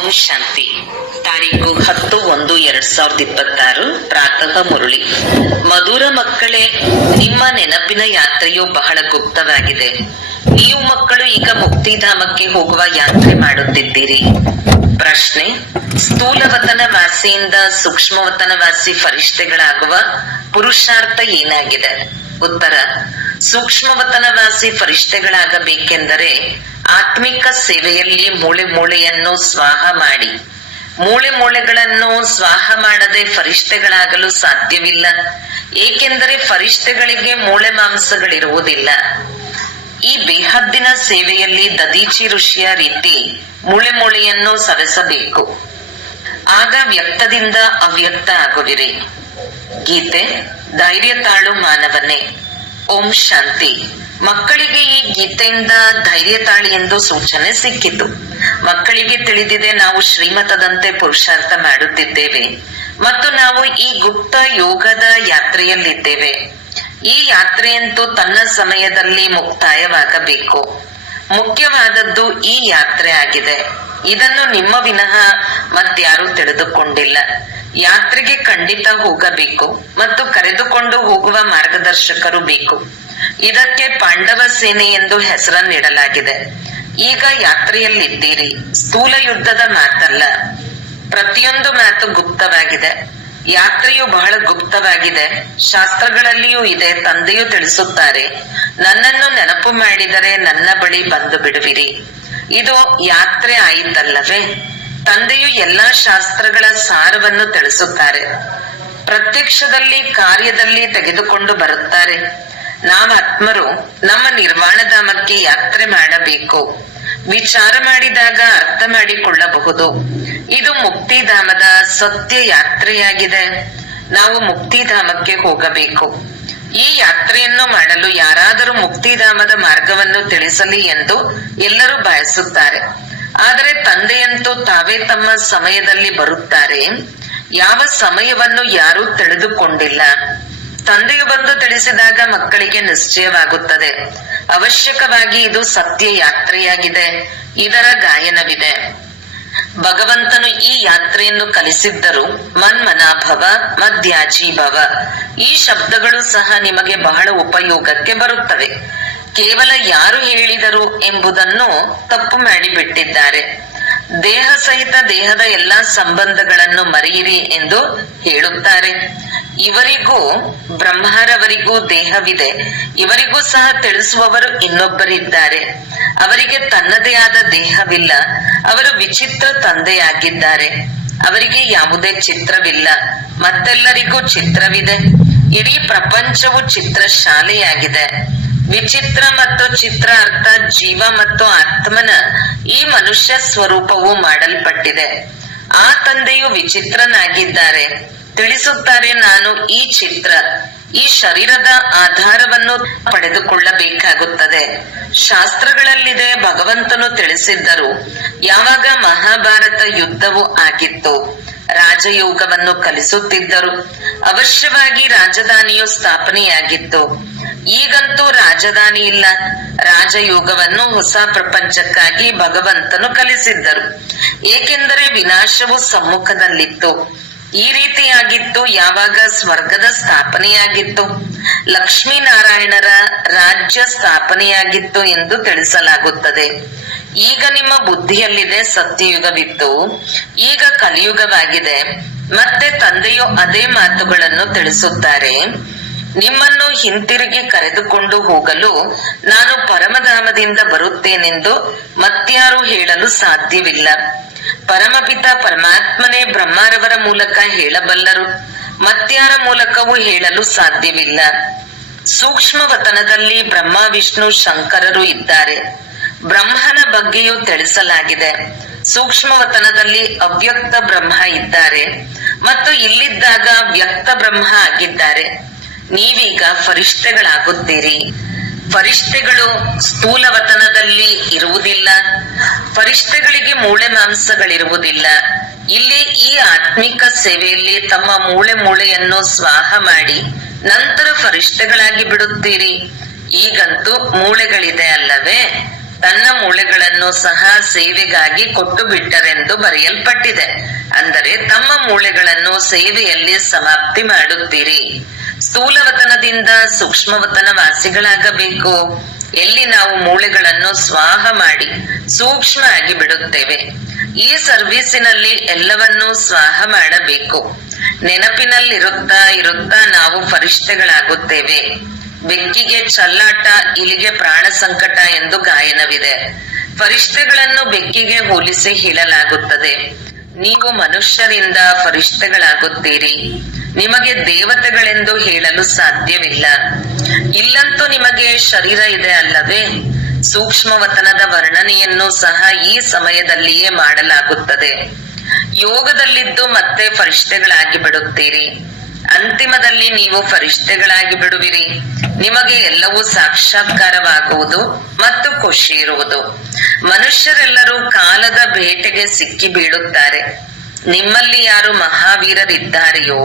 ಓಂ ಶಾಂತಿ. ತಾರೀಕು 10/1/2026 ಪ್ರಾತಃ ಮುರಳಿ. ಮಧುರ ಮಕ್ಕಳೇ, ನಿಮ್ಮ ನೆನಪಿನ ಯಾತ್ರೆಯು ಬಹಳ ಗುಪ್ತವಾಗಿದೆ. ನೀವು ಮಕ್ಕಳು ಈಗ ಮುಕ್ತಿಧಾಮಕ್ಕೆ ಹೋಗುವ ಯಾತ್ರೆ ಮಾಡುತ್ತಿದ್ದೀರಿ. ಪ್ರಶ್ನೆ: ಸ್ಥೂಲವತನ ವಾಸಿಯಿಂದ ಸೂಕ್ಷ್ಮವತನ ವಾಸಿ ಫರಿಷ್ಠೆಗಳಾಗುವ ಪುರುಷಾರ್ಥ ಏನಾಗಿದೆ? ಉತ್ತರ: ಸೂಕ್ಷ್ಮವತನವಾಸಿ ಫರಿಷ್ಠೆಗಳಾಗಬೇಕೆಂದರೆ ಆತ್ಮಿಕ ಸೇವೆಯಲ್ಲಿ ಮೂಳೆ ಮೂಳೆಯನ್ನು ಸ್ವಾಹ ಮಾಡಿ. ಮೂಳೆ ಮೂಳೆಗಳನ್ನು ಸ್ವಾಹ ಮಾಡದೆ ಫರಿಷ್ಠೆಗಳಾಗಲು ಸಾಧ್ಯವಿಲ್ಲ. ಏಕೆಂದರೆ ಫರಿಷ್ಠೆಗಳಿಗೆ ಮೂಳೆ ಮಾಂಸಗಳಿರುವುದಿಲ್ಲ. ಈ ಬೇಹದ್ದಿನ ಸೇವೆಯಲ್ಲಿ ದದೀಚಿ ಋಷಿಯ ರೀತಿ ಮೂಳೆ ಮೂಳೆಯನ್ನು ಸವೆಸಬೇಕು. ಆಗ ವ್ಯಕ್ತದಿಂದ ಅವ್ಯಕ್ತ ಆಗುವಿರಿ. ಗೀತೆ: ಧೈರ್ಯ ತಾಳು ಮಾನವನೇ. ಓಂ ಶಾಂತಿ. ಮಕ್ಕಳಿಗೆ ಈ ಗೀತೆಯಿಂದ ಧೈರ್ಯ ತಾಳಿ ಎಂದು ಸೂಚನೆ ಸಿಕ್ಕಿತು. ಮಕ್ಕಳಿಗೆ ತಿಳಿದಿದೆ, ನಾವು ಶ್ರೀಮತದಂತೆ ಪುರುಷಾರ್ಥ ಮಾಡುತ್ತಿದ್ದೇವೆ ಮತ್ತು ನಾವು ಈ ಗುಪ್ತ ಯೋಗದ ಯಾತ್ರೆಯಲ್ಲಿದ್ದೇವೆ. ಈ ಯಾತ್ರೆಯಂತೂ ತನ್ನ ಸಮಯದಲ್ಲಿ ಮುಕ್ತಾಯವಾಗಬೇಕು. ಮುಖ್ಯವಾದದ್ದು ಈ ಯಾತ್ರೆ ಆಗಿದೆ. ಇದನ್ನು ನಿಮ್ಮ ವಿನಃ ಮತ್ಯಾರೂ ತಿಳಿದುಕೊಂಡಿಲ್ಲ. ಯಾತ್ರೆಗೆ ಖಂಡಿತ ಹೋಗಬೇಕು ಮತ್ತು ಕರೆದುಕೊಂಡು ಹೋಗುವ ಮಾರ್ಗದರ್ಶಕರು ಬೇಕು. ಇದಕ್ಕೆ ಪಾಂಡವ ಸೇನೆ ಎಂದು ಹೆಸರನ್ನಿಡಲಾಗಿದೆ. ಈಗ ಯಾತ್ರೆಯಲ್ಲಿದ್ದೀರಿ. ಸ್ಥೂಲ ಯುದ್ಧದ ಮಾತಲ್ಲ. ಪ್ರತಿಯೊಂದು ಮಾತು ಗುಪ್ತವಾಗಿದೆ. ಯಾತ್ರೆಯು ಬಹಳ ಗುಪ್ತವಾಗಿದೆ. ಶಾಸ್ತ್ರಗಳಲ್ಲಿಯೂ ಇದೆ. ತಂದೆಯು ತಿಳಿಸುತ್ತಾರೆ, ನನ್ನನ್ನು ನೆನಪು ಮಾಡಿದರೆ ನನ್ನ ಬಳಿ ಬಂದು ಬಿಡುವಿರಿ. ಇದು ಯಾತ್ರೆ ಆಯಿತಲ್ಲವೇ? ತಂದೆಯು ಎಲ್ಲಾ ಶಾಸ್ತ್ರಗಳ ಸಾರವನ್ನು ತಿಳಿಸುತ್ತಾರೆ. ಪ್ರತ್ಯಕ್ಷದಲ್ಲಿ ಕಾರ್ಯದಲ್ಲಿ ತೆಗೆದುಕೊಂಡು ಬರುತ್ತಾರೆ. ನಾವಾತ್ಮರು ನಮ್ಮ ನಿರ್ವಾಣಧಾಮಕ್ಕೆ ಯಾತ್ರೆ ಮಾಡಬೇಕು. ವಿಚಾರ ಮಾಡಿದಾಗ ಅರ್ಥ ಮಾಡಿಕೊಳ್ಳಬಹುದು. ಇದು ಮುಕ್ತಿಧಾಮದ ಸತ್ಯ ಯಾತ್ರೆಯಾಗಿದೆ. ನಾವು ಮುಕ್ತಿಧಾಮಕ್ಕೆ ಹೋಗಬೇಕು. ಈ ಯಾತ್ರೆಯನ್ನು ಮಾಡಲು ಯಾರಾದರೂ ಮುಕ್ತಿಧಾಮದ ಮಾರ್ಗವನ್ನು ತಿಳಿಸಲಿ ಎಂದು ಎಲ್ಲರೂ ಬಯಸುತ್ತಾರೆ. ಆದರೆ ತಂದೆಯಂತೂ ತಾವೇ ತಮ್ಮ ಸಮಯದಲ್ಲಿ ಬರುತ್ತಾರೆ. ಯಾವ ಸಮಯವನ್ನು ಯಾರೂ ತಿಳಿದುಕೊಂಡಿಲ್ಲ. ತಂದೆಯು ಬಂದು ತಿಳಿಸಿದಾಗ ಮಕ್ಕಳಿಗೆ ನಿಶ್ಚಯವಾಗುತ್ತದೆ. ಅವಶ್ಯಕವಾಗಿ ಇದು ಸತ್ಯ ಯಾತ್ರೆಯಾಗಿದೆ. ಇದರ ಗಾಯನವಿದೆ. ಭಗವಂತನು ಈ ಯಾತ್ರೆಯನ್ನು ಕಲಿಸಿದ್ದರು. ಮನ್ಮನಾಭವ ಮಧ್ಯಾಜೀಭವ. ಈ ಶಬ್ದಗಳು ಸಹ ನಿಮಗೆ ಬಹಳ ಉಪಯೋಗಕ್ಕೆ ಬರುತ್ತವೆ. ಕೇವಲ ಯಾರು ಹೇಳಿದರು ಎಂಬುದನ್ನು ತಪ್ಪು ಮಾಡಿಬಿಟ್ಟಿದ್ದಾರೆ. ದೇಹ ಸಹಿತ ದೇಹದ ಎಲ್ಲಾ ಸಂಬಂಧಗಳನ್ನು ಮರೆಯಿರಿ ಎಂದು ಹೇಳುತ್ತಾರೆ. ಇವರಿಗೂ ಬ್ರಹ್ಮರವರಿಗೂ ದೇಹವಿದೆ. ಇವರಿಗೂ ಸಹ ತಿಳಿಸುವವರು ಇನ್ನೊಬ್ಬರಿದ್ದಾರೆ. ಅವರಿಗೆ ತನ್ನದೇ ಆದ ದೇಹವಿಲ್ಲ. ಅವರು ವಿಚಿತ್ರ ತಂದೆಯಾಗಿದ್ದಾರೆ. ಅವರಿಗೆ ಯಾವುದೇ ಚಿತ್ರವಿಲ್ಲ. ಮತ್ತೆಲ್ಲರಿಗೂ ಚಿತ್ರವಿದೆ. ಇಡೀ ಪ್ರಪಂಚವು ಚಿತ್ರ ಶಾಲೆಯಾಗಿದೆ. ವಿಚಿತ್ರ ಮತ್ತು ಚಿತ್ರ ಅರ್ಥ ಜೀವ ಮತ್ತು ಆತ್ಮನ ಈ ಮನುಷ್ಯ ಸ್ವರೂಪವು ಮಾಡಲ್ಪಟ್ಟಿದೆ. ಆ ತಂದೆಯು ವಿಚಿತ್ರನಾಗಿದ್ದಾರೆ. ತಿಳಿಸುತ್ತಾರೆ, ನಾನು ಈ ಚಿತ್ರ, ಈ ಶರೀರದ ಆಧಾರವನ್ನು ಪಡೆದುಕೊಳ್ಳಬೇಕಾಗುತ್ತದೆ. ಶಾಸ್ತ್ರಗಳಲ್ಲಿದೆ. ಭಗವಂತನು ತಿಳಿಸಿದ್ದರು. ಯಾವಾಗ ಮಹಾಭಾರತ ಯುದ್ಧವು ಆಗಿತ್ತು, ರಾಜಯೋಗವನ್ನು ಕಲಿಸುತ್ತಿದ್ದರು. ಅವಶ್ಯವಾಗಿ ರಾಜಧಾನಿಯು ಸ್ಥಾಪನೆಯಾಗಿತ್ತು. ಈಗಂತೂ ರಾಜಧಾನಿ ಇಲ್ಲ. ರಾಜಯೋಗವನ್ನು ಹೊಸ ಪ್ರಪಂಚಕ್ಕಾಗಿ ಭಗವಂತನು ಕಲಿಸಿದ್ದರು. ಏಕೆಂದರೆ ವಿನಾಶವು ಸಮ್ಮುಖದಲ್ಲಿತ್ತು. ಈ ರೀತಿಯಾಗಿತ್ತು ಯಾವಾಗ ಸ್ವರ್ಗದ ಸ್ಥಾಪನೆಯಾಗಿತ್ತು, ಲಕ್ಷ್ಮೀನಾರಾಯಣರ ರಾಜ್ಯ ಸ್ಥಾಪನೆಯಾಗಿತ್ತು ಎಂದು ತಿಳಿಸಲಾಗುತ್ತದೆ. ಈಗ ನಿಮ್ಮ ಬುದ್ಧಿಯಲ್ಲಿದೆ ಸತ್ಯಯುಗವಿತ್ತು, ಈಗ ಕಲಿಯುಗವಾಗಿದೆ. ಮತ್ತೆ ತಂದೆಯು ಅದೇ ಮಾತುಗಳನ್ನು ತಿಳಿಸುತ್ತಾರೆ. ನಿಮ್ಮನ್ನು ಹಿಂತಿರುಗಿ ಕರೆದುಕೊಂಡು ಹೋಗಲು ನಾನು ಪರಮಧಾಮದಿಂದ ಬರುತ್ತೇನೆಂದು ಮತ್ಯಾರು ಹೇಳಲು ಸಾಧ್ಯವಿಲ್ಲ. ಪರಮಪಿತ ಪರಮಾತ್ಮನೇ ಬ್ರಹ್ಮರವರ ಮೂಲಕ ಹೇಳಬಲ್ಲರು. ಮತ್ಯಾರ ಮೂಲಕವೂ ಹೇಳಲು ಸಾಧ್ಯವಿಲ್ಲ. ಸೂಕ್ಷ್ಮವತನದಲ್ಲಿ ಬ್ರಹ್ಮ ವಿಷ್ಣು ಶಂಕರರು ಇದ್ದಾರೆ. ಬ್ರಹ್ಮನ ಬಗ್ಗೆಯೂ ತಿಳಿಸಲಾಗಿದೆ. ಸೂಕ್ಷ್ಮವತನದಲ್ಲಿ ಅವ್ಯಕ್ತ ಬ್ರಹ್ಮ ಇದ್ದಾರೆ ಮತ್ತು ಇಲ್ಲಿದ್ದಾಗ ವ್ಯಕ್ತ ಬ್ರಹ್ಮ ಆಗಿದ್ದಾರೆ. ನೀವೀಗ ಫರಿಷ್ಠೆಗಳಾಗುತ್ತೀರಿ. ಫರಿಷ್ಠೆಗಳು ಸ್ಥೂಲವತನದಲ್ಲಿ ಇರುವುದಿಲ್ಲ. ಫರಿಷ್ಠೆಗಳಿಗೆ ಮೂಳೆ ಮಾಂಸಗಳಿರುವುದಿಲ್ಲ. ಇಲ್ಲಿ ಈ ಆತ್ಮಿಕ ಸೇವೆಯಲ್ಲಿ ತಮ್ಮ ಮೂಳೆ ಮೂಳೆಯನ್ನು ಸ್ವಾಹ ಮಾಡಿ ನಂತರ ಫರಿಷ್ಠೆಗಳಾಗಿ ಬಿಡುತ್ತೀರಿ. ಈಗಂತೂ ಮೂಳೆಗಳಿದೆ ಅಲ್ಲವೇ? ತನ್ನ ಮೂಳೆಗಳನ್ನು ಸಹ ಸೇವೆಗಾಗಿ ಕೊಟ್ಟು ಬಿಟ್ಟರೆಂದು ಬರೆಯಲ್ಪಟ್ಟಿದೆ. ಅಂದರೆ ತಮ್ಮ ಮೂಳೆಗಳನ್ನು ಸೇವೆಯಲ್ಲಿ ಸಮಾಪ್ತಿ ಮಾಡುತ್ತೀರಿ. ಸ್ಥೂಲವತನದಿಂದ ಸೂಕ್ಷ್ಮವತನ ವಾಸಿಗಳಾಗಬೇಕು. ಎಲ್ಲಿ ನಾವು ಮೂಳೆಗಳನ್ನು ಸ್ವಾಹ ಮಾಡಿ ಸೂಕ್ಷ್ಮ ಆಗಿ ಬಿಡುತ್ತೇವೆ. ಈ ಸರ್ವೀಸಿನಲ್ಲಿ ಎಲ್ಲವನ್ನೂ ಸ್ವಾಹ ಮಾಡಬೇಕು. ನೆನಪಿನಲ್ಲಿರುತ್ತಾ ಇರುತ್ತಾ ನಾವು ಫರಿಷ್ಠೆಗಳಾಗುತ್ತೇವೆ. ಬೆಕ್ಕಿಗೆ ಚಲ್ಲಾಟ, ಇಲಿಗೆ ಪ್ರಾಣ ಸಂಕಟ ಎಂದು ಗಾಯನವಿದೆ. ಫರಿಷ್ಠೆಗಳನ್ನು ಬೆಕ್ಕಿಗೆ ಹೋಲಿಸಿ ಹೇಳಲಾಗುತ್ತದೆ. ನೀವು ಮನುಷ್ಯರಿಂದ ಫರಿಷ್ಠೆಗಳಾಗುತ್ತೀರಿ. ನಿಮಗೆ ದೇವತೆಗಳೆಂದು ಹೇಳಲು ಸಾಧ್ಯವಿಲ್ಲ. ಇಲ್ಲಂತೂ ನಿಮಗೆ ಶರೀರ ಇದೆ ಅಲ್ಲವೇ? ಸೂಕ್ಷ್ಮವತನದ ವರ್ಣನೆಯನ್ನು ಸಹ ಈ ಸಮಯದಲ್ಲಿಯೇ ಮಾಡಲಾಗುತ್ತದೆ. ಯೋಗದಲ್ಲಿದ್ದು ಮತ್ತೆ ಫರಿಷ್ಠೆಗಳಾಗಿ ಬಿಡುತ್ತೀರಿ. ಅಂತಿಮದಲ್ಲಿ ನೀವು ಫರಿಷ್ಠೆಗಳಾಗಿ ಬಿಡುವಿರಿ. ನಿಮಗೆ ಎಲ್ಲವೂ ಸಾಕ್ಷಾತ್ಕಾರವಾಗುವುದು ಮತ್ತು ಖುಷಿ ಇರುವುದು. ಮನುಷ್ಯರೆಲ್ಲರೂ ಕಾಲದ ಬೇಟೆಗೆ ಸಿಕ್ಕಿ ಬೀಳುತ್ತಾರೆ. ನಿಮ್ಮಲ್ಲಿ ಯಾರು ಮಹಾವೀರರಿದ್ದಾರೆಯೋ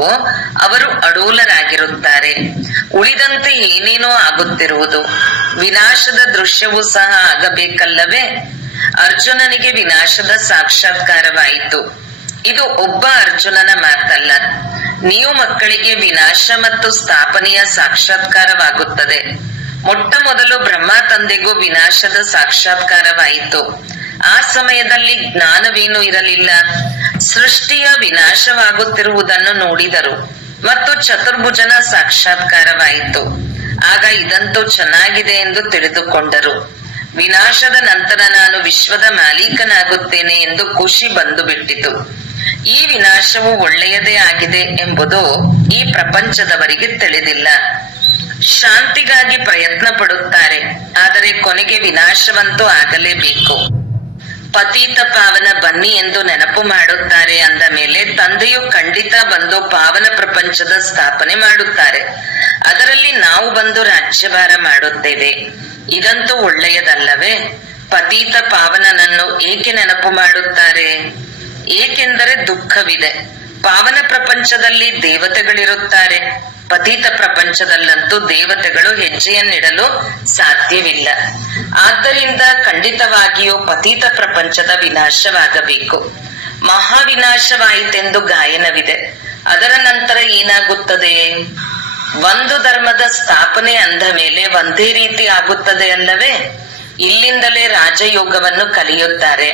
ಅವರು ಅಡೂಲರಾಗಿರುತ್ತಾರೆ. ಉಳಿದಂತೆ ಏನೇನೋ ಆಗುತ್ತಿರುವುದು. ವಿನಾಶದ ದೃಶ್ಯವೂ ಸಹ ಆಗಬೇಕಲ್ಲವೇ? ಅರ್ಜುನನಿಗೆ ವಿನಾಶದ ಸಾಕ್ಷಾತ್ಕಾರವಾಯಿತು. ಇದು ಒಬ್ಬ ಅರ್ಜುನನ ಮಾತಲ್ಲ. ನೀವು ಮಕ್ಕಳಿಗೆ ವಿನಾಶ ಮತ್ತು ಸ್ಥಾಪನೆಯ ಸಾಕ್ಷಾತ್ಕಾರವಾಗುತ್ತದೆ. ಮೊಟ್ಟ ಮೊದಲು ಬ್ರಹ್ಮ ತಂದೆಗೂ ವಿನಾಶದ ಸಾಕ್ಷಾತ್ಕಾರವಾಯಿತು. ಆ ಸಮಯದಲ್ಲಿ ಜ್ಞಾನವೇನೂ ಇರಲಿಲ್ಲ. ಸೃಷ್ಟಿಯ ವಿನಾಶವಾಗುತ್ತಿರುವುದನ್ನು ನೋಡಿದರು ಮತ್ತು ಚತುರ್ಭುಜನ ಸಾಕ್ಷಾತ್ಕಾರವಾಯಿತು. ಆಗ ಇದಂತೂ ಚೆನ್ನಾಗಿದೆ ಎಂದು ತಿಳಿದುಕೊಂಡರು. ವಿನಾಶದ ನಂತರ ನಾನು ವಿಶ್ವದ ಮಾಲೀಕನಾಗುತ್ತೇನೆ ಎಂದು ಖುಷಿ ಬಂದು ಬಿಟ್ಟಿತು. ಈ ವಿನಾಶವು ಒಳ್ಳೆಯದೇ ಆಗಿದೆ ಎಂಬುದು ಈ ಪ್ರಪಂಚದವರಿಗೆ ತಿಳಿದಿಲ್ಲ. ಶಾಂತಿಗಾಗಿ ಪ್ರಯತ್ನ ಪಡುತ್ತಾರೆ, ಆದರೆ ಕೊನೆಗೆ ವಿನಾಶವಂತೂ ಆಗಲೇಬೇಕು. ಪತೀತ ಪಾವನ ಬನ್ನಿ ಎಂದು ನೆನಪು ಮಾಡುತ್ತಾರೆ. ಅಂದ ಮೇಲೆ ತಂದೆಯು ಖಂಡಿತ ಬಂದು ಪಾವನ ಪ್ರಪಂಚದ ಸ್ಥಾಪನೆ ಮಾಡುತ್ತಾರೆ. ಅದರಲ್ಲಿ ನಾವು ಬಂದು ರಾಜ್ಯಭಾರ ಮಾಡುತ್ತೇವೆ. ಇದಂತೂ ಒಳ್ಳೆಯದಲ್ಲವೇ? ಪತೀತ ಪಾವನನನ್ನು ಏಕೆ ನೆನಪು ಮಾಡುತ್ತಾರೆ? ಏಕೆಂದರೆ ದುಃಖವಿದೆ. ಪಾವನ ಪ್ರಪಂಚದಲ್ಲಿ ದೇವತೆಗಳಿರುತ್ತಾರೆ. ಪತೀತ ಪ್ರಪಂಚದಲ್ಲಂತೂ ದೇವತೆಗಳು ಹೆಜ್ಜೆಯನ್ನಿಡಲು ಸಾಧ್ಯವಿಲ್ಲ. ಆದ್ದರಿಂದ ಖಂಡಿತವಾಗಿಯೂ ಪತೀತ ಪ್ರಪಂಚದ ವಿನಾಶವಾಗಬೇಕು. ಮಹಾವಿನಾಶವಾಯಿತೆಂದು ಗಾಯನವಿದೆ. ಅದರ ನಂತರ ಏನಾಗುತ್ತದೆ? ಒಂದು ಧರ್ಮದ ಸ್ಥಾಪನೆ ಅಂದ ಮೇಲೆ ಒಂದೇ ರೀತಿ ಆಗುತ್ತದೆ ಅಲ್ಲವೇ? ಇಲ್ಲಿಂದಲೇ ರಾಜಯೋಗವನ್ನು ಕಲಿಯುತ್ತಾರೆ.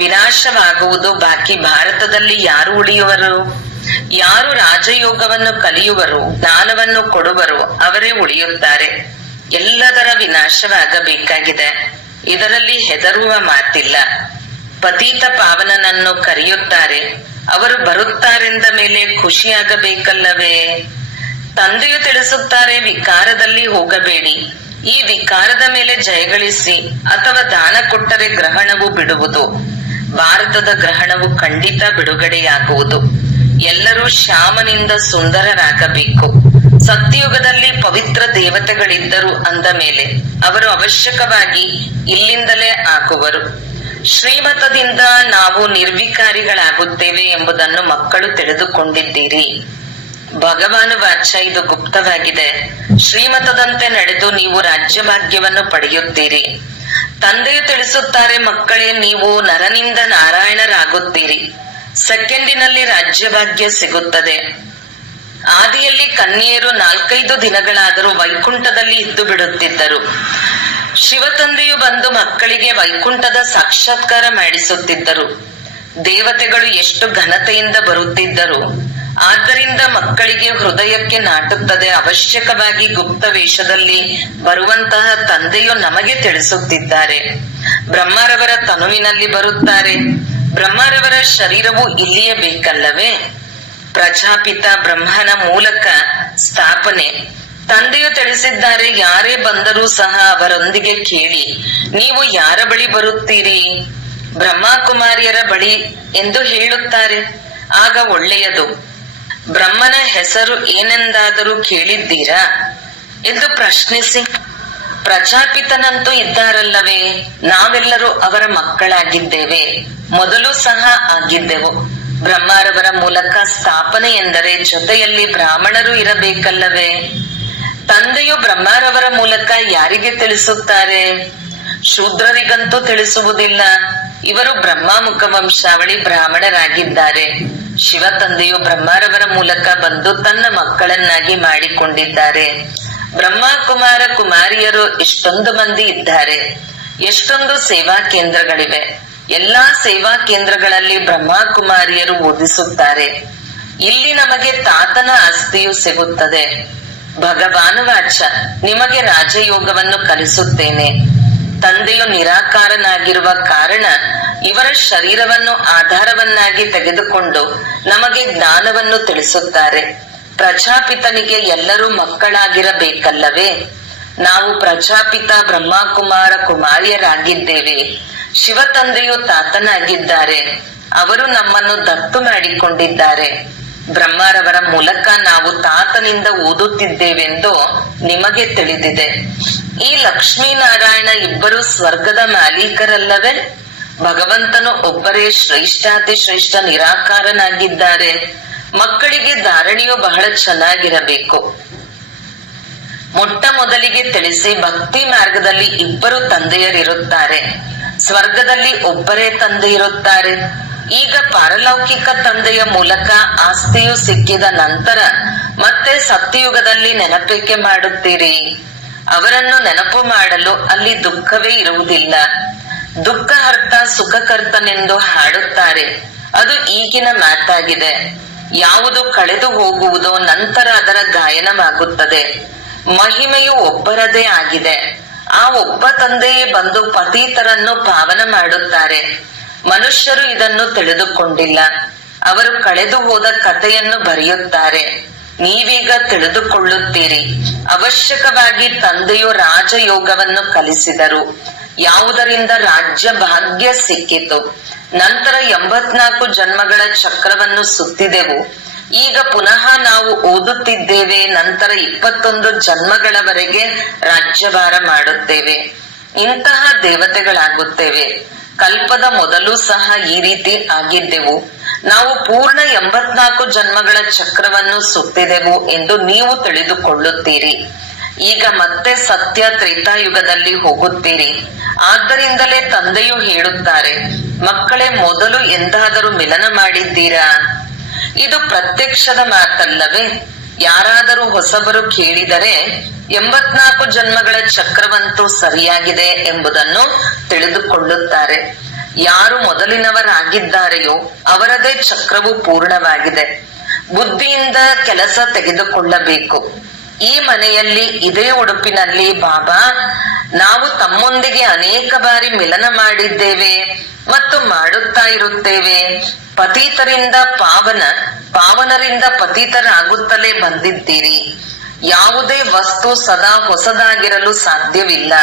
ವಿನಾಶವಾಗುವುದು ಬಾಕಿ. ಭಾರತದಲ್ಲಿ ಯಾರು ಉಳಿಯುವರು? ಯಾರು ರಾಜಯೋಗವನ್ನು ಕಲಿಯುವರು, ಜ್ಞಾನವನ್ನು ಕೊಡುವರು, ಅವರೇ ಉಳಿಯುತ್ತಾರೆ. ಎಲ್ಲದರ ವಿನಾಶವಾಗಬೇಕಾಗಿದೆ. ಇದರಲ್ಲಿ ಹೆದರುವ ಮಾತಿಲ್ಲ. ಪತೀತ ಪಾವನನನ್ನು ಕರೆಯುತ್ತಾರೆ. ಅವರು ಬರುತ್ತಾರೆಂದ ಮೇಲೆ ಖುಷಿಯಾಗಬೇಕಲ್ಲವೇ? ತಂದೆಯು ತಿಳಿಸುತ್ತಾರೆ, ವಿಕಾರದಲ್ಲಿ ಹೋಗಬೇಡಿ. ಈ ವಿಕಾರದ ಮೇಲೆ ಜಯಗಳಿಸಿ ಅಥವಾ ದಾನ ಕೊಟ್ಟರೆ ಗ್ರಹಣವು ಬಿಡುವುದು. ಭಾರತದ ಗ್ರಹಣವು ಖಂಡಿತ ಬಿಡುಗಡೆಯಾಗುವುದು. ಎಲ್ಲರೂ ಶ್ಯಾಮನಿಂದ ಸುಂದರರಾಗಬೇಕು. ಸತ್ಯಯುಗದಲ್ಲಿ ಪವಿತ್ರ ದೇವತೆಗಳಿದ್ದರು ಅಂದ ಮೇಲೆ ಅವರು ಅವಶ್ಯಕವಾಗಿ ಇಲ್ಲಿಂದಲೇ ಆಗುವರು. ಶ್ರೀಮತದಿಂದ ನಾವು ನಿರ್ವಿಕಾರಿಗಳಾಗುತ್ತೇವೆ ಎಂಬುದನ್ನು ಮಕ್ಕಳು ತಿಳಿದುಕೊಂಡಿದ್ದೀರಿ. ಭಗವಾನು ವಾಚ ಇದು ಗುಪ್ತವಾಗಿದೆ. ಶ್ರೀಮತದಂತೆ ನಡೆದು ನೀವು ರಾಜ್ಯಭಾಗ್ಯವನ್ನು ಪಡೆಯುತ್ತೀರಿ. ತಂದೆಯು ತಿಳಿಸುತ್ತಾರೆ, ಮಕ್ಕಳೇ, ನೀವು ನರನಿಂದ ನಾರಾಯಣರಾಗುತ್ತೀರಿ. ಸೆಕೆಂಡಿನಲ್ಲಿ ರಾಜ್ಯಭಾಗ್ಯ ಸಿಗುತ್ತದೆ. ಆದಿಯಲ್ಲಿ ಕನ್ಯೆಯರು 4-5 ದಿನಗಳಾದರೂ ವೈಕುಂಠದಲ್ಲಿ ಇದ್ದು ಬಿಡುತ್ತಿದ್ದರು. ಶಿವತಂದೆಯು ಬಂದು ಮಕ್ಕಳಿಗೆ ವೈಕುಂಠದ ಸಾಕ್ಷಾತ್ಕಾರ ಮಾಡಿಸುತ್ತಿದ್ದರು. ದೇವತೆಗಳು ಎಷ್ಟು ಘನತೆಯಿಂದ ಬರುತ್ತಿದ್ದರು. ಆದ್ದರಿಂದ ಮಕ್ಕಳಿಗೆ ಹೃದಯಕ್ಕೆ ನಾಟುತ್ತದೆ. ಅವಶ್ಯಕವಾಗಿ ಗುಪ್ತ ವೇಷದಲ್ಲಿ ಬರುವಂತಹ ತಂದೆಯು ನಮಗೆ ತಿಳಿಸುತ್ತಿದ್ದಾರೆ. ಬ್ರಹ್ಮರವರ ತನುವಿನಲ್ಲಿ ಬರುತ್ತಾರೆ. ಬ್ರಹ್ಮರವರ ಶರೀರವು ಇಲ್ಲಿಯೇ ಬೇಕಲ್ಲವೇ? ಪ್ರಜಾಪಿತ ಬ್ರಹ್ಮನ ಮೂಲಕ ಸ್ಥಾಪನೆ. ತಂದೆಯು ತಿಳಿಸಿದ್ದಾರೆ, ಯಾರೇ ಬಂದರೂ ಸಹ ಅವರೊಂದಿಗೆ ಕೇಳಿ, ನೀವು ಯಾರ ಬಳಿ ಬರುತ್ತೀರಿ? ಬ್ರಹ್ಮಕುಮಾರಿಯರ ಬಳಿ ಎಂದು ಹೇಳುತ್ತಾರೆ. ಆಗ ಒಳ್ಳೆಯದು. ಬ್ರಹ್ಮನ ಹೆಸರು ಏನೆಂದಾದರೂ ಕೇಳಿದ್ದೀರಾ ಎಂದು ಪ್ರಶ್ನಿಸಿ. ಪ್ರಜಾಪಿತನಂತೂ ಇದ್ದಾರಲ್ಲವೇ? ನಾವೆಲ್ಲರೂ ಅವರ ಮಕ್ಕಳಾಗಿದ್ದೇವೆ. ಮೊದಲು ಸಹ ಆಗಿದ್ದೆವು. ಬ್ರಹ್ಮರವರ ಮೂಲಕ ಸ್ಥಾಪನೆ ಎಂದರೆ ಜೊತೆಯಲ್ಲಿ ಬ್ರಾಹ್ಮಣರು ಇರಬೇಕಲ್ಲವೇ? ತಂದೆಯು ಬ್ರಹ್ಮರವರ ಮೂಲಕ ಯಾರಿಗೆ ತಿಳಿಸುತ್ತಾರೆ? ಶೂದ್ರರಿಗಂತೂ ತಿಳಿಸುವುದಿಲ್ಲ. ಇವರು ಬ್ರಹ್ಮಮುಖ ವಂಶಾವಳಿ ಬ್ರಾಹ್ಮಣರಾಗಿದ್ದಾರೆ. ಶಿವ ತಂದೆಯು ಬ್ರಹ್ಮರವರ ಮೂಲಕ ಬಂದು ತನ್ನ ಮಕ್ಕಳನ್ನಾಗಿ ಮಾಡಿಕೊಂಡಿದ್ದಾರೆ. ಬ್ರಹ್ಮ ಕುಮಾರ ಕುಮಾರಿಯರು ಎಷ್ಟೊಂದು ಮಂದಿ ಇದ್ದಾರೆ. ಎಷ್ಟೊಂದು ಸೇವಾ ಕೇಂದ್ರಗಳಿವೆ. ಎಲ್ಲಾ ಸೇವಾ ಕೇಂದ್ರಗಳಲ್ಲಿ ಬ್ರಹ್ಮ ಕುಮಾರಿಯರು ಓದಿಸುತ್ತಾರೆ. ಇಲ್ಲಿ ನಮಗೆ ತಾತನ ಆಸ್ತಿಯು ಸಿಗುತ್ತದೆ. ಭಗವಾನ್ ವಾಚ, ನಿಮಗೆ ರಾಜಯೋಗವನ್ನು ಕಲಿಸುತ್ತೇನೆ. ತಂದೆಯು ನಿರಾಕಾರನಾಗಿರುವ ಕಾರಣ ಇವರ ಶರೀರವನ್ನು ಆಧಾರವನ್ನಾಗಿ ತೆಗೆದುಕೊಂಡು ನಮಗೆ ಜ್ಞಾನವನ್ನು ತಿಳಿಸುತ್ತಾರೆ. ಪ್ರಜಾಪಿತನಿಗೆ ಎಲ್ಲರೂ ಮಕ್ಕಳಾಗಿರಬೇಕಲ್ಲವೇ? ನಾವು ಪ್ರಜಾಪಿತ ಬ್ರಹ್ಮಕುಮಾರ ಕುಮಾರಿಯರಾಗಿದ್ದೇವೆ. ಶಿವ ತಂದೆಯು ತಾತನಾಗಿದ್ದಾರೆ. ಅವರು ನಮ್ಮನ್ನು ದತ್ತು ಮಾಡಿಕೊಂಡಿದ್ದಾರೆ. ಬ್ರಹ್ಮರವರ ಮೂಲಕ ನಾವು ತಾತನಿಂದ ಓದುತ್ತಿದ್ದೇವೆಂದು ನಿಮಗೆ ತಿಳಿದಿದೆ. ಈ ಲಕ್ಷ್ಮೀನಾರಾಯಣ ಇಬ್ಬರು ಸ್ವರ್ಗದ ಮಾಲೀಕರಲ್ಲವೇ? ಭಗವಂತನು ಒಬ್ಬರೇ ಶ್ರೇಷ್ಠಾತಿ ಶ್ರೇಷ್ಠ ನಿರಾಕಾರನಾಗಿದ್ದಾರೆ. ಮಕ್ಕಳಿಗೆ ಧಾರಣೆಯು ಬಹಳ ಚೆನ್ನಾಗಿರಬೇಕು. ಮೊಟ್ಟ ಮೊದಲಿಗೆ ತಿಳಿಸಿ, ಭಕ್ತಿ ಮಾರ್ಗದಲ್ಲಿ ಇಬ್ಬರು ತಂದೆಯರಿರುತ್ತಾರೆ. ಸ್ವರ್ಗದಲ್ಲಿ ಒಬ್ಬರೇ ತಂದೆ ಇರುತ್ತಾರೆ. ಈಗ ಪಾರಲೌಕಿಕ ತಂದೆಯ ಮೂಲಕ ಆಸ್ತಿಯು ಸಿಕ್ಕಿದ ನಂತರ ಮತ್ತೆ ಸತ್ಯಯುಗದಲ್ಲಿ ನೆನಪಿಕೆ ಮಾಡುತ್ತೀರಿ. ಅವರನ್ನು ನೆನಪು ಮಾಡಲು ಅಲ್ಲಿ ದುಃಖವೇ ಇರುವುದಿಲ್ಲ. ದುಃಖಹರ್ತ ಸುಖಕರ್ತನೆಂದು ಹಾಡುತ್ತಾರೆ. ಅದು ಈಗಿನ ಮಾತಾಗಿದೆ. ಯಾವುದು ಕಳೆದು ಹೋಗುವುದೋ ನಂತರ ಅದರ ಗಾಯನವಾಗುತ್ತದೆ. ಮಹಿಮೆಯು ಒಬ್ಬರದೇ ಆಗಿದೆ. ಆ ಒಬ್ಬ ತಂದೆಯೇ ಬಂದು ಪತೀತರನ್ನು ಪಾವನ ಮಾಡುತ್ತಾರೆ. ಮನುಷ್ಯರು ಇದನ್ನು ತಿಳಿದುಕೊಂಡಿಲ್ಲ. ಅವರು ಕಳೆದು ಹೋದ ಕಥೆಯನ್ನು ಬರೆಯುತ್ತಾರೆ. ನೀವೀಗ ತಿಳಿದುಕೊಳ್ಳುತ್ತೀರಿ. ಅವಶ್ಯಕವಾಗಿ ತಂದೆಯು ರಾಜಯೋಗವನ್ನು ಕಲಿಸಿದರು. ಯಾವುದರಿಂದ ರಾಜ್ಯ ಭಾಗ್ಯ ಸಿಕ್ಕಿತು. ನಂತರ 84 ಜನ್ಮಗಳ ಚಕ್ರವನ್ನು ಸುತ್ತಿದೆವು. ಈಗ ಪುನಃ ನಾವು ಓದುತ್ತಿದ್ದೇವೆ. ನಂತರ 21 ಜನ್ಮಗಳವರೆಗೆ ರಾಜ್ಯಭಾರ ಮಾಡುತ್ತೇವೆ. ಇಂತಹ ದೇವತೆಗಳಾಗುತ್ತೇವೆ. ಕಲ್ಪದ ಮೊದಲು ಸಹ ಈ ರೀತಿ ಆಗಿದ್ದೆವು. ನಾವು ಪೂರ್ಣ 84 ಜನ್ಮಗಳ ಚಕ್ರವನ್ನು ಸುತ್ತಿದೆವು ಎಂದು ನೀವು ತಿಳಿದುಕೊಳ್ಳುತ್ತೀರಿ. ಈಗ ಮತ್ತೆ ಸತ್ಯ ತ್ರೇತಾಯುಗದಲ್ಲಿ ಹೋಗುತ್ತೀರಿ. ಆದ್ದರಿಂದಲೇ ತಂದೆಯು ಹೇಳುತ್ತಾರೆ, ಮಕ್ಕಳೇ, ಮೊದಲು ಎಂದಾದರೂ ಮಿಲನ ಮಾಡಿದ್ದೀರಾ? ಇದು ಪ್ರತ್ಯಕ್ಷದ ಮಾತಲ್ಲವೇ? ಯಾರಾದರೂ ಹೊಸಬರು ಕೇಳಿದರೆ 84 ಜನ್ಮಗಳ ಚಕ್ರವಂತೂ ಸರಿಯಾಗಿದೆ ಎಂಬುದನ್ನು ತಿಳಿದುಕೊಳ್ಳುತ್ತಾರೆ. ಯಾರು ಮೊದಲಿನವರಾಗಿದ್ದಾರೆಯೋ ಅವರದೇ ಚಕ್ರವು ಪೂರ್ಣವಾಗಿದೆ. ಬುದ್ಧಿಯಿಂದ ಕೆಲಸ ತೆಗೆದುಕೊಳ್ಳಬೇಕು. ಈ ಮನೆಯಲ್ಲಿ ಇದೇ ಉಡುಪಿನಲ್ಲಿ ಬಾಬಾ, ನಾವು ತಮ್ಮೊಂದಿಗೆ ಅನೇಕ ಬಾರಿ ಮಿಲನ ಮಾಡಿದ್ದೇವೆ ಮತ್ತು ಮಾಡುತ್ತಾ ಇರುತ್ತೇವೆ. ಪತೀತರಿಂದ ಪಾವನ, ಪಾವನರಿಂದ ಪತೀತರಾಗುತ್ತಲೇ ಬಂದಿದ್ದೀರಿ. ಯಾವುದೇ ವಸ್ತು ಸದಾ ಹೊಸದಾಗಿರಲು ಸಾಧ್ಯವಿಲ್ಲ.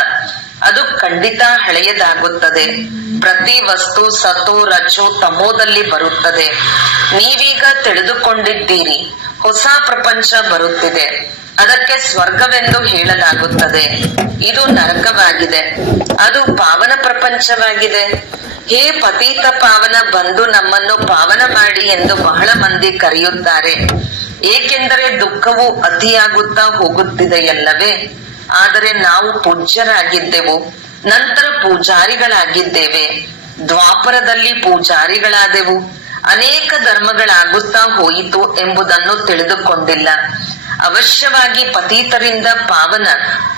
ಅದು ಖಂಡಿತ ಹಳೆಯದಾಗುತ್ತದೆ. ಪ್ರತಿ ವಸ್ತು ಸತೋ ರಜೋ ತಮೋದಲ್ಲಿ ಬರುತ್ತದೆ. ನೀವೀಗ ತಿಳಿದುಕೊಂಡಿದ್ದೀರಿ, ಹೊಸ ಪ್ರಪಂಚ ಬರುತ್ತಿದೆ. ಅದಕ್ಕೆ ಸ್ವರ್ಗವೆಂದು ಹೇಳಲಾಗುತ್ತದೆ. ಇದು ನರಕವಾಗಿದೆ. ಅದು ಪಾವನ ಪ್ರಪಂಚವಾಗಿದೆ. ಹೇ ಪತೀತ ಪಾವನ, ಬಂದು ನಮ್ಮನ್ನು ಪಾವನ ಮಾಡಿ ಎಂದು ಬಹಳ ಮಂದಿ ಕರೆಯುತ್ತಾರೆ. ಏಕೆಂದರೆ ದುಃಖವು ಅತಿಯಾಗುತ್ತಾ ಹೋಗುತ್ತಿದೆಯಲ್ಲವೇ? ಆದರೆ ನಾವು ಪೂಜ್ಯರಾಗಿದ್ದೆವು, ನಂತರ ಪೂಜಾರಿಗಳಾಗಿದ್ದೇವೆ. ದ್ವಾಪರದಲ್ಲಿ ಪೂಜಾರಿಗಳಾದೆವು. ಅನೇಕ ಧರ್ಮಗಳಾಗುತ್ತಾ ಹೋಯಿತು ಎಂಬುದನ್ನು ತಿಳಿದುಕೊಂಡಿಲ್ಲ. ಅವಶ್ಯವಾಗಿ ಪತೀತರಿಂದ ಪಾವನ,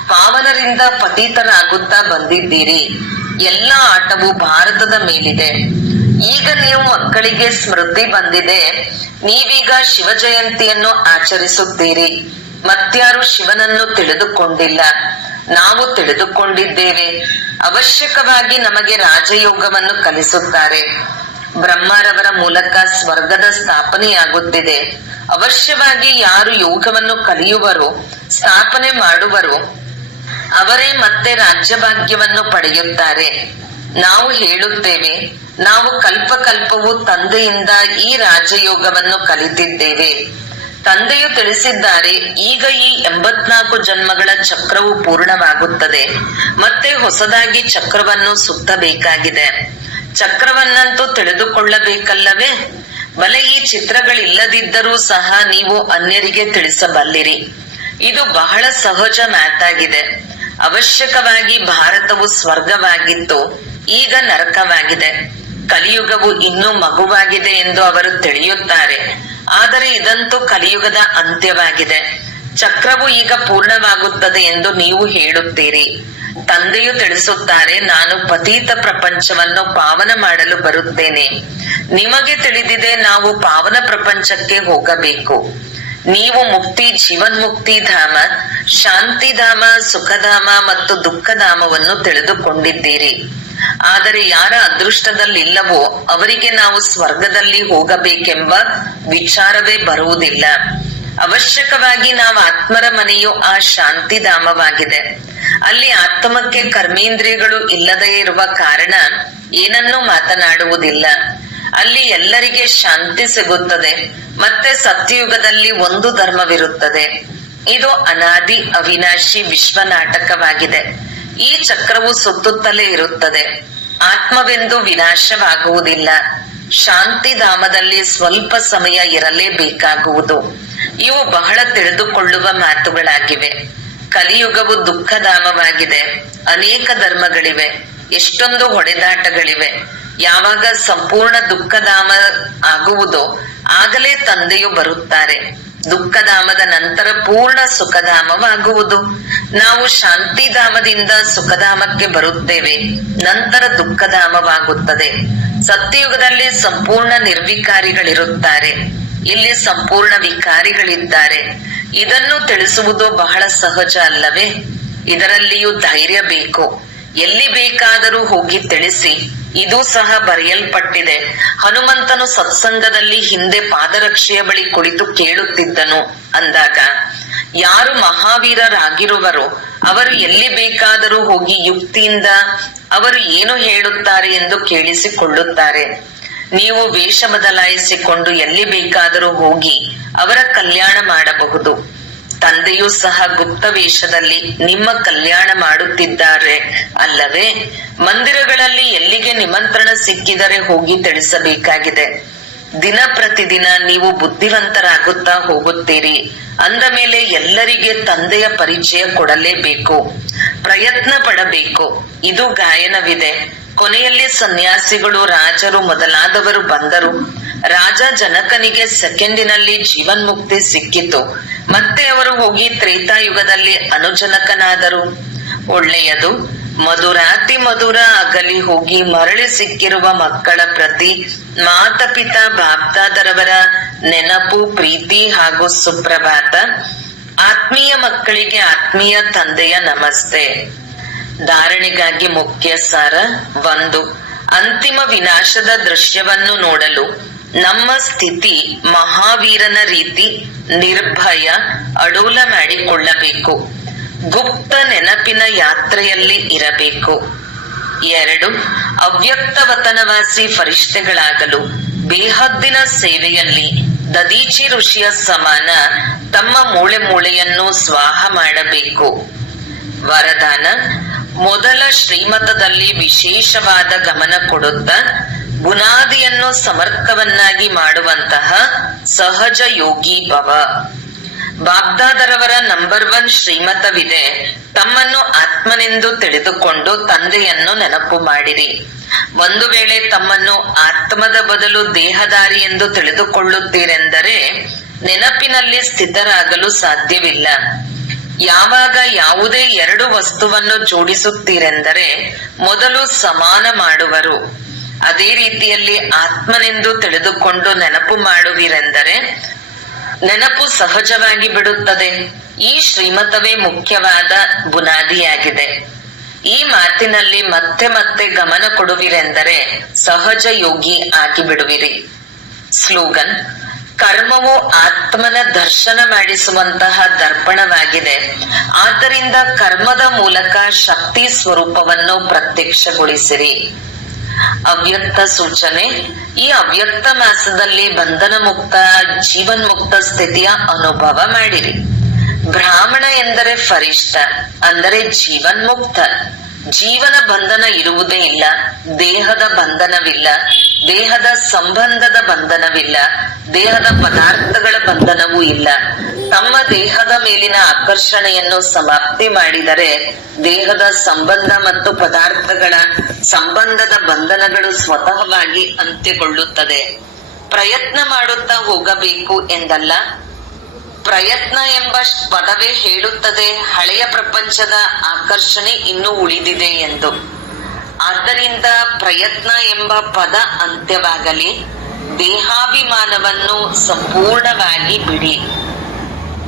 ಪಾವನರಿಂದ ಪತೀತರಾಗುತ್ತಾ ಬಂದಿದ್ದೀರಿ. ಎಲ್ಲ ಆಟವು ಭಾರತದ ಮೇಲಿದೆ. ಈಗ ನೀವು ಮಕ್ಕಳಿಗೆ ಸ್ಮೃತಿ ಬಂದಿದೆ. ನೀವೀಗ ಶಿವ ಜಯಂತಿಯನ್ನು ಆಚರಿಸುತ್ತೀರಿ. ಮತ್ಯಾರು ಶಿವನನ್ನು ತಿಳಿದುಕೊಂಡಿಲ್ಲ. ನಾವು ತಿಳಿದುಕೊಂಡಿದ್ದೇವೆ. ಅವಶ್ಯಕವಾಗಿ ನಮಗೆ ರಾಜಯೋಗವನ್ನು ಕಲಿಸುತ್ತಾರೆ. ಬ್ರಹ್ಮರವರ ಮೂಲಕ ಸ್ವರ್ಗದ ಸ್ಥಾಪನೆಯಾಗುತ್ತಿದೆ. ಅವಶ್ಯವಾಗಿ ಯಾರು ಯೋಗವನ್ನು ಕಲಿಯುವರೋ, ಸ್ಥಾಪನೆ ಮಾಡುವರೋ ಅವರೇ ಮತ್ತೆ ರಾಜ್ಯಭಾಗ್ಯವನ್ನು ಪಡೆಯುತ್ತಾರೆ. ನಾವು ಹೇಳುತ್ತೇವೆ, ನಾವು ಕಲ್ಪಕಲ್ಪವು ತಂದೆಯಿಂದ ಈ ರಾಜಯೋಗವನ್ನು ಕಲಿತಿದ್ದೇವೆ. ತಂದೆಯು ತಿಳಿಸಿದ್ದಾರೆ, ಈಗ ಈ 84 ಜನ್ಮಗಳ ಚಕ್ರವು ಪೂರ್ಣವಾಗುತ್ತದೆ. ಮತ್ತೆ ಹೊಸದಾಗಿ ಚಕ್ರವನ್ನು ಸುತ್ತಬೇಕಾಗಿದೆ. ಚಕ್ರವನ್ನಂತೂ ತಿಳಿದುಕೊಳ್ಳಬೇಕಲ್ಲವೇ? ಬಲೆ ಈ ಚಿತ್ರಗಳಿಲ್ಲದಿದ್ದರೂ ಸಹ ನೀವು ಅನ್ಯರಿಗೆ ತಿಳಿಸಬಲ್ಲಿರಿ. ಇದು ಬಹಳ ಸಹಜ ಮಾತಾಗಿದೆ. ಅವಶ್ಯಕವಾಗಿ ಭಾರತವು ಸ್ವರ್ಗವಾಗಿತ್ತು, ಈಗ ನರಕವಾಗಿದೆ. ಕಲಿಯುಗವು ಇನ್ನೂ ಮಗುವಾಗಿದೆ ಎಂದು ಅವರು ತಿಳಿಯುತ್ತಾರೆ. ಆದರೆ ಇದಂತೂ ಕಲಿಯುಗದ ಅಂತ್ಯವಾಗಿದೆ. ಚಕ್ರವು ಈಗ ಪೂರ್ಣವಾಗುತ್ತದೆ ಎಂದು ನೀವು ಹೇಳುತ್ತೀರಿ. ತಂದೆಯು ತಿಳಿಸುತ್ತಾರೆ, ನಾನು ಪತೀತ ಪ್ರಪಂಚವನ್ನು ಪಾವನ ಮಾಡಲು ಬರುತ್ತೇನೆ. ನಿಮಗೆ ತಿಳಿದಿದೆ, ನಾವು ಪಾವನ ಪ್ರಪಂಚಕ್ಕೆ ಹೋಗಬೇಕು. ನೀವು ಮುಕ್ತಿ, ಜೀವನ್ಮುಕ್ತಿ ಧಾಮ, ಶಾಂತಿಧಾಮ, ಸುಖಧಾಮ ಮತ್ತು ದುಃಖಧಾಮವನ್ನು ತಿಳಿದುಕೊಂಡಿದ್ದೀರಿ. ಆದರೆ ಯಾರ ಅದೃಷ್ಟದಲ್ಲಿಲ್ಲವೋ ಅವರಿಗೆ ನಾವು ಸ್ವರ್ಗದಲ್ಲಿ ಹೋಗಬೇಕೆಂಬ ವಿಚಾರವೇ ಬರುವುದಿಲ್ಲ. ಅವಶ್ಯಕವಾಗಿ ನಾವು ಆತ್ಮರ ಮನೆಯು ಆ ಶಾಂತಿಧಾಮವಾಗಿದೆ. ಅಲ್ಲಿ ಆತ್ಮಕ್ಕೆ ಕರ್ಮೇಂದ್ರಿಯಗಳು ಇಲ್ಲದೇ ಇರುವ ಕಾರಣ ಏನನ್ನೂ ಮಾತನಾಡುವುದಿಲ್ಲ. ಅಲ್ಲಿ ಎಲ್ಲರಿಗೆ ಶಾಂತಿ ಸಿಗುತ್ತದೆ. ಮತ್ತೆ ಸತ್ಯಯುಗದಲ್ಲಿ ಒಂದು ಧರ್ಮವಿರುತ್ತದೆ. ಇದು ಅನಾದಿ ಅವಿನಾಶಿ ವಿಶ್ವ ನಾಟಕವಾಗಿದೆ. ಈ ಚಕ್ರವು ಸುತ್ತುತ್ತಲೇ ಇರುತ್ತದೆ. ಆತ್ಮವೆಂದು ವಿನಾಶವಾಗುವುದಿಲ್ಲ. ಶಾಂತಿಧಾಮದಲ್ಲಿ ಸ್ವಲ್ಪ ಸಮಯ ಇರಲೇಬೇಕಾಗುವುದು. ಇವು ಬಹಳ ತಿಳಿದುಕೊಳ್ಳುವ ಮಾತುಗಳಾಗಿವೆ. ಕಲಿಯುಗವು ದುಃಖಧಾಮವಾಗಿದೆ. ಅನೇಕ ಧರ್ಮಗಳಿವೆ, ಎಷ್ಟೊಂದು ಹೊಡೆದಾಟಗಳಿವೆ. ಯಾವಾಗ ಸಂಪೂರ್ಣ ದುಃಖಧಾಮ ಆಗುವುದೋ ಆಗಲೇ ತಂದೆಯು ಬರುತ್ತಾರೆ. ದುಃಖಧಾಮದ ನಂತರ ಪೂರ್ಣ ಸುಖಧಾಮವಾಗುವುದು. ನಾವು ಶಾಂತಿಧಾಮದಿಂದ ಸುಖಧಾಮಕ್ಕೆ ಬರುತ್ತೇವೆ, ನಂತರ ದುಃಖಧಾಮವಾಗುತ್ತದೆ. ಸತ್ಯಯುಗದಲ್ಲಿ ಸಂಪೂರ್ಣ ನಿರ್ವಿಕಾರಿಗಳಿರುತ್ತಾರೆ, ಇಲ್ಲಿ ಸಂಪೂರ್ಣ ವಿಕಾರಿಗಳಿದ್ದಾರೆ. ಇದನ್ನು ತಿಳಿಸುವುದು ಬಹಳ ಸಹಜ ಅಲ್ಲವೇ? ಇದರಲ್ಲಿಯೂ ಧೈರ್ಯ ಬೇಕು. ಎಲ್ಲಿ ಬೇಕಾದರೂ ಹೋಗಿ ತಿಳಿಸಿ. ಇದು ಸಹ ಬರೆಯಲ್ಪಟ್ಟಿದೆ. ಹನುಮಂತನು ಸತ್ಸಂಗದಲ್ಲಿ ಹಿಂದೆ ಪಾದರಕ್ಷೆಯ ಬಳಿ ಕುಳಿತು ಕೇಳುತ್ತಿದ್ದನು ಅಂದಾಗ, ಯಾರು ಮಹಾವೀರರಾಗಿರುವರೋ ಅವರು ಎಲ್ಲಿ ಬೇಕಾದರೂ ಹೋಗಿ ಯುಕ್ತಿಯಿಂದ ಅವರು ಏನು ಹೇಳುತ್ತಾರೆ ಎಂದು ಕೇಳಿಸಿಕೊಳ್ಳುತ್ತಾರೆ. ನೀವು ವೇಷ ಬದಲಾಯಿಸಿಕೊಂಡು ಎಲ್ಲಿ ಬೇಕಾದರೂ ಹೋಗಿ ಅವರ ಕಲ್ಯಾಣ ಮಾಡಬಹುದು. ತಂದೆಯೂ ಸಹ ಗುಪ್ತ ವೇಷದಲ್ಲಿ ನಿಮ್ಮ ಕಲ್ಯಾಣ ಮಾಡುತ್ತಿದ್ದಾರೆ ಅಲ್ಲವೇ? ಮಂದಿರಗಳಲ್ಲಿ ಎಲ್ಲಿಗೆ ನಿಮಂತ್ರಣ ಸಿಕ್ಕಿದರೆ ಹೋಗಿ ತಿಳಿಸಬೇಕಾಗಿದೆ. ದಿನ ಪ್ರತಿದಿನ ನೀವು ಬುದ್ಧಿವಂತರಾಗುತ್ತಾ ಹೋಗುತ್ತೀರಿ. ಅಂದ ಮೇಲೆ ಎಲ್ಲರಿಗೆ ತಂದೆಯ ಪರಿಚಯ ಕೊಡಲೇಬೇಕು, ಪ್ರಯತ್ನ ಪಡಬೇಕು. ಇದು ಗಾಯನವಿದೆ. ಕೊನೆಯಲ್ಲಿ ಸನ್ಯಾಸಿಗಳು, ರಾಜರು ಮೊದಲಾದವರು ಬಂದರು. ರಾಜ ಜನಕನಿಗೆ ಸೆಕೆಂಡಿನಲ್ಲಿ ಜೀವನ್ಮುಕ್ತಿ ಸಿಕ್ಕಿತು. ಮತ್ತೆ ಅವರು ಹೋಗಿ ತ್ರೇತಾಯುಗದಲ್ಲಿ ಅನುಜನಕನಾದರು. ಒಳ್ಳೆಯದು. ಮಧುರಾತಿ ಮಧುರ ಅಗಲಿ ಹೋಗಿ ಮರಳಿ ಸಿಕ್ಕಿರುವ ಮಕ್ಕಳ ಪ್ರತಿ ಮಾತಪಿತಾ ಬಾಪ್ದಾದರವರ ನೆನಪು, ಪ್ರೀತಿ ಹಾಗೂ ಸುಪ್ರಭಾತ. ಆತ್ಮೀಯ ಮಕ್ಕಳಿಗೆ ಆತ್ಮೀಯ ತಂದೆಯ ನಮಸ್ತೆ. ಧಾರಣೆಗಾಗಿ ಮುಖ್ಯ ಸಾರ 1. ಅಂತಿಮ ವಿನಾಶದ ದೃಶ್ಯವನ್ನು ನೋಡಲು ನಮ್ಮ ಸ್ಥಿತಿ ಮಹಾವೀರನ ರೀತಿ ನಿರ್ಭಯ, ಅಡೋಲ ಮಾಡಿಕೊಳ್ಳಬೇಕು. ಗುಪ್ತ ನೆನಪಿನ ಯಾತ್ರೆಯಲ್ಲಿ ಇರಬೇಕು. 2. ಅವ್ಯಕ್ತವತನವಾಸಿ ಫರಿಷ್ಠೆಗಳಾಗಲು ಬೇಹದ್ದಿನ ಸೇವೆಯಲ್ಲಿ ದದೀಚಿ ಋಷಿಯ ಸಮಾನ ತಮ್ಮ ಮೂಳೆ ಮೂಳೆಯನ್ನು ಸ್ವಾಹ ಮಾಡಬೇಕು. ವರದಾನ: ಮೊದಲ ಶ್ರೀಮತದಲ್ಲಿ ವಿಶೇಷವಾದ ಗಮನ ಕೊಡುತ್ತಾ ಬುನಾದಿಯನ್ನು ಸಮರ್ಥವನ್ನಾಗಿ ಮಾಡುವಂತಹ ಸಹಜ ಯೋಗಿ ಭವ. ಬಾಬ್ದಾದರವರ ನಂಬರ್ 1 ಶ್ರೀಮತವಿದೆ. ತಮ್ಮನ್ನು ಆತ್ಮನೆಂದು ತಿಳಿದುಕೊಂಡು ತಂದೆಯನ್ನು ನೆನಪು ಮಾಡಿರಿ. ಒಂದು ವೇಳೆ ತಮ್ಮನ್ನು ಆತ್ಮದ ಬದಲು ದೇಹದಾರಿ ಎಂದು ತಿಳಿದುಕೊಳ್ಳುತ್ತೀರೆಂದರೆ ನೆನಪಿನಲ್ಲಿ ಸ್ಥಿತರಾಗಲು ಸಾಧ್ಯವಿಲ್ಲ. ಯಾವಾಗ ಯಾವುದೇ 2 ವಸ್ತುವನ್ನು ಜೋಡಿಸುತ್ತೀರೆಂದರೆ ಮೊದಲು ಸಮಾನ ಮಾಡುವರು. ಅದೇ ರೀತಿಯಲ್ಲಿ ಆತ್ಮನೆಂದು ತಿಳಿದುಕೊಂಡು ನೆನಪು ಮಾಡುವಿರೆಂದರೆ ನೆನಪು ಸಹಜವಾಗಿ ಬಿಡುತ್ತದೆ. ಈ ಶ್ರೀಮತವೇ ಮುಖ್ಯವಾದ ಬುನಾದಿಯಾಗಿದೆ. ಈ ಮಾತಿನಲ್ಲಿ ಮತ್ತೆ ಮತ್ತೆ ಗಮನ ಕೊಡುವಿರೆಂದರೆ ಸಹಜ ಯೋಗಿ ಆಗಿಬಿಡುವಿರಿ. ಸ್ಲೋಗನ್: ಕರ್ಮವು ಆತ್ಮನ ದರ್ಶನ ಮಾಡಿಸುವಂತಹ ದರ್ಪಣವಾಗಿದೆ. ಆದ್ದರಿಂದ ಕರ್ಮದ ಮೂಲಕ ಶಕ್ತಿ ಸ್ವರೂಪವನ್ನು ಪ್ರತ್ಯಕ್ಷಗೊಳಿಸಿರಿ. ಅವ್ಯಕ್ತ ಸೂಚನೆ: ಈ ಅವ್ಯಕ್ತ ಮಾಸದಲ್ಲಿ ಬಂಧನ ಮುಕ್ತ, ಜೀವನ್ಮುಕ್ತ ಸ್ಥಿತಿಯ ಅನುಭವ ಮಾಡಿರಿ. ಬ್ರಾಹ್ಮಣ ಎಂದರೆ ಫರಿಷ್ಠ, ಅಂದರೆ ಜೀವನ್ಮುಕ್ತ. ಜೀವನ ಬಂಧನ ಇರುವುದೇ ಇಲ್ಲ, ದೇಹದ ಬಂಧನವಿಲ್ಲ, ದೇಹದ ಸಂಬಂಧದ ಬಂಧನವಿಲ್ಲ, ದೇಹದ ಪದಾರ್ಥಗಳ ಬಂಧನವೂ ಇಲ್ಲ. ತಮ್ಮ ದೇಹದ ಮೇಲಿನ ಆಕರ್ಷಣೆಯನ್ನು ಸಮಾಪ್ತಿ ಮಾಡಿದರೆ ದೇಹದ ಸಂಬಂಧ ಮತ್ತು ಪದಾರ್ಥಗಳ ಸಂಬಂಧದ ಬಂಧನಗಳು ಸ್ವತಃವಾಗಿ ಅಂತ್ಯಗೊಳ್ಳುತ್ತದೆ. ಪ್ರಯತ್ನ ಮಾಡುತ್ತಾ ಹೋಗಬೇಕು ಎಂದಲ್ಲ. ಪ್ರಯತ್ನ ಎಂಬ ಪದವೇ ಹೇಳುತ್ತದೆ ಹಳೆಯ ಪ್ರಪಂಚದ ಆಕರ್ಷಣೆ ಇನ್ನೂ ಉಳಿದಿದೆ ಎಂದು. ಆದ್ದರಿಂದ ಪ್ರಯತ್ನ ಎಂಬ ಪದ ಅಂತ್ಯವಾಗಲಿ. ದೇಹಾಭಿಮಾನವನ್ನು ಸಂಪೂರ್ಣವಾಗಿ ಬಿಡಿ.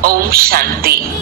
ಓಂ ಶಾಂತಿ.